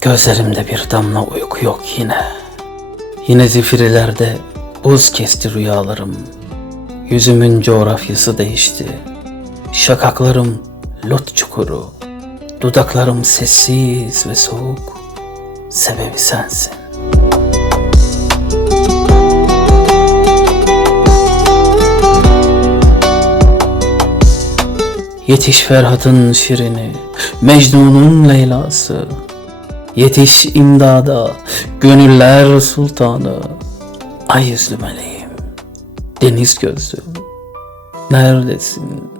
Gözlerimde bir damla uyku yok yine. Yine zifirelerde buz kesti rüyalarım. Yüzümün coğrafyası değişti. Şakaklarım lot çukuru. Dudaklarım sessiz ve soğuk. Sebebi sensin. Yetiş Ferhat'ın şirini, Mecnun'un Leyla'sı. Yetiş imdada, gönüller sultanı. Ay yüzlü meleğim, deniz gözlüm. Neredesin,